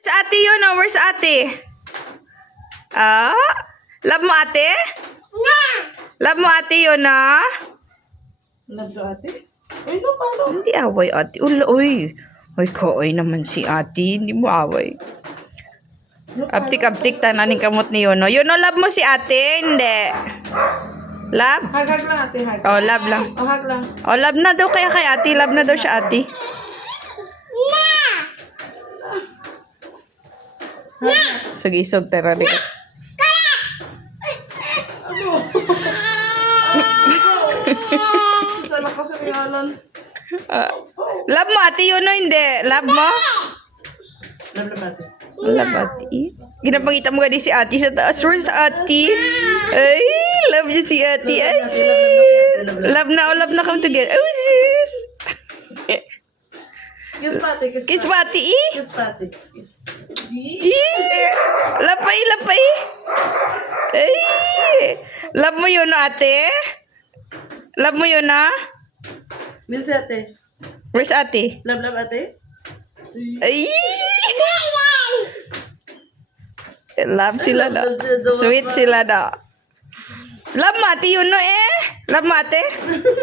Sa ate yun, oh. Where's ate? Ah? Love mo ate? Love mo ate yun, ah? Love do ate? Ay, no, paano? Hindi away ate. Uy. Uy, kaoy naman si ate. Hindi mo away. Aptik-aptik tananing kamot ni Yuno. Yuno, love mo si ate? Hindi. Love? Hag lang ate, hag. Oh, love lang. Oh, hag lang. Oh, love na daw kaya kay ate. Love na daw siya ate. Sugisog tara rin. Sa lakas ng iyalan. Love mo ate Yuno? Hindi. Love mo? Love ate. Love ate. Ginapangita mo gani si ate sa taas. Where's ate? Ay, love niya si ate. Ay, sis. Love na come together. Oh, sis. Kiss pati, kiss Kiss pati. pati eh. Kiss pati. Kiss. Lapay. Ay. Love mo yun, ate? Love mo yun, ha? Minsi ate. Where's ate? Love ate. Ay. Love sila na. Sweet sila na. Love mo ate yun, no eh? Love mo ate?